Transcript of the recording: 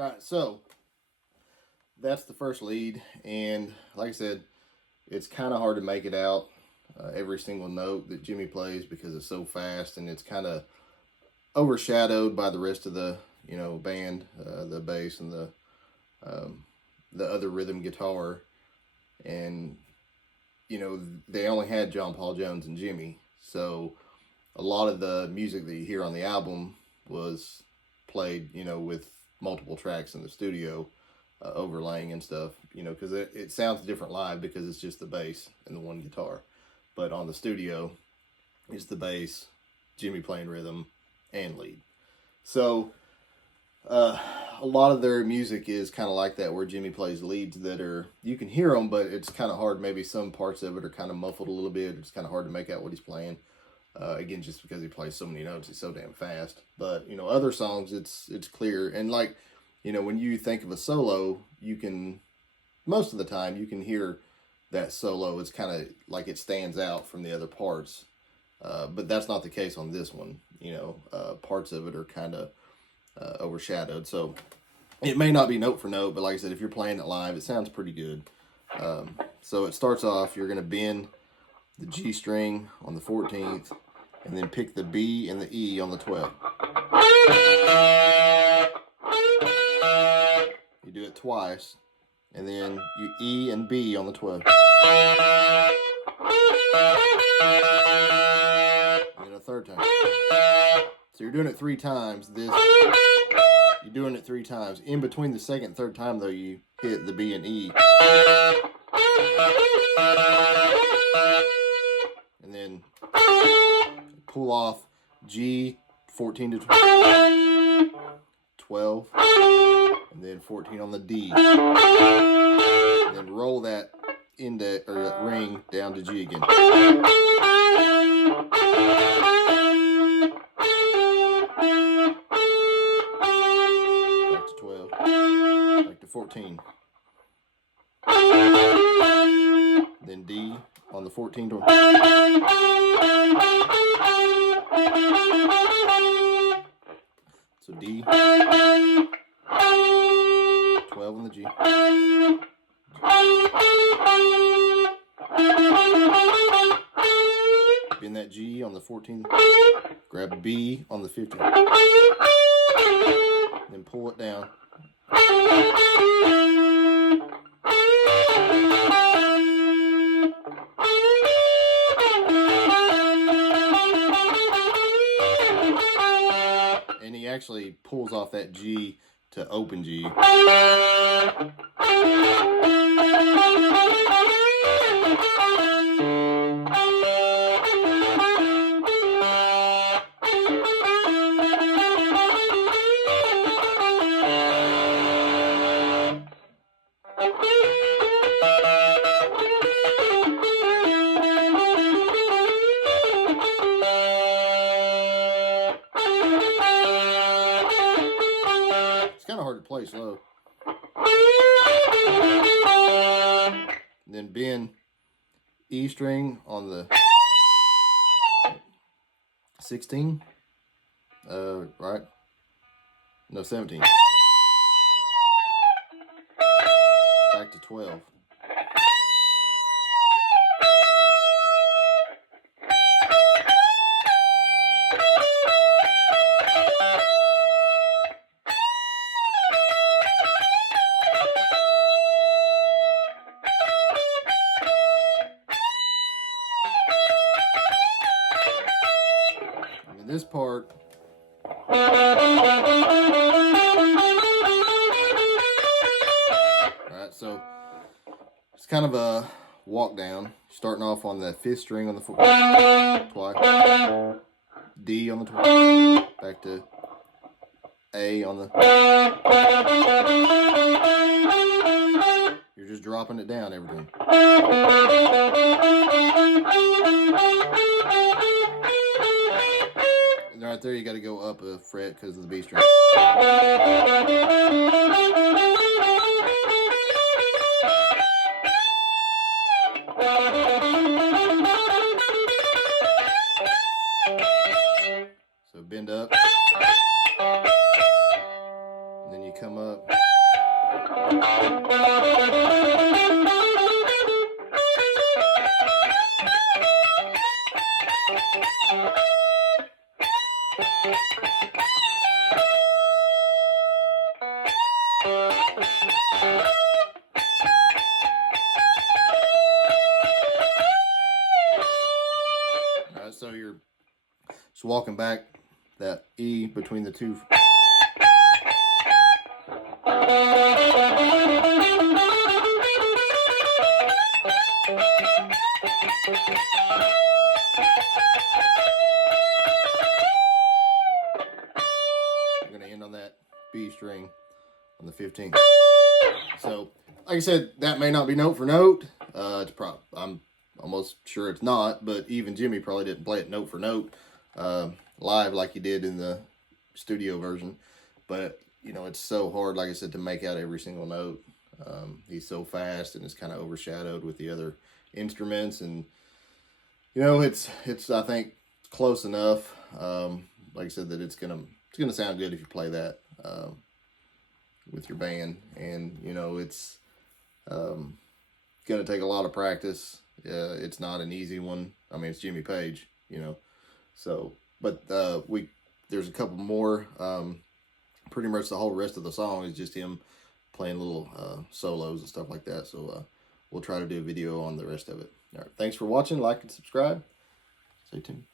Alright, so that's the first lead, and like I said, it's kind of hard to make it out every single note that Jimmy plays because it's so fast, and it's kind of overshadowed by the rest of the band, the bass and the other rhythm guitar, and they only had John Paul Jones and Jimmy, so a lot of the music that you hear on the album was played with multiple tracks in the studio, overlaying and stuff, because it sounds different live because it's just the bass and the one guitar, but on the studio it's the bass, Jimmy playing rhythm and lead. So a lot of their music is kind of like that, where Jimmy plays leads that are, you can hear them, but it's kind of hard. Maybe some parts of it are kind of muffled a little bit. It's kind of hard to make out what he's playing. Again, just because he plays so many notes, he's so damn fast. But other songs, it's clear. And like, when you think of a solo, you can, most of the time, you can hear that solo. It's kind of like it stands out from the other parts. But that's not the case on this one. Parts of it are kind of overshadowed. So it may not be note for note, but like I said, if you're playing it live, it sounds pretty good. So it starts off, you're going to bend the G string on the 14th, and then pick the B and the E on the 12th. You do it twice, and then you E and B on the 12th. And then a third time. So you're doing it 3 times. You're doing it 3 times. In between the second and third time, though, you hit the B and E. And then pull off G, 14 to 12, and then 14 on the D. And then roll that ring down to G again. Back to 12. Back to 14. Then D on the 14 to so D, 12 on the G, bend that G on the 14th, grab B on the 15th, then pull it down. And he actually pulls off that G to open G. Kind of hard to play slow. And then bend E string on the 16. Right? No, 17. Back to 12. This part, alright, so it's kind of a walk down, starting off on the 5th string on the 4th, twice, D on the 12th, back to A on the, you're just dropping it down every time. right there, you got to go up a fret because of the B string. So bend up, and then you come up. Alright, so you're just walking back that E between the two. I'm going to end on that B string on the 15th. So, like I said, that may not be note for note. It's probably, I'm almost sure it's not, but even Jimmy probably didn't play it note for note live like he did in the studio version. But, you know, it's so hard, like I said, to make out every single note. He's so fast, and it's kind of overshadowed with the other instruments. And, you know, it's I think, close enough. Like I said, that it's gonna sound good if you play that with your band. And, you know, it's gonna take a lot of practice. It's not an easy one. I mean, it's Jimmy Page, you know. So, but there's a couple more. Pretty much the whole rest of the song is just him playing little solos and stuff like that. So we'll try to do a video on the rest of it. All right, thanks for watching. Like and subscribe. Stay tuned.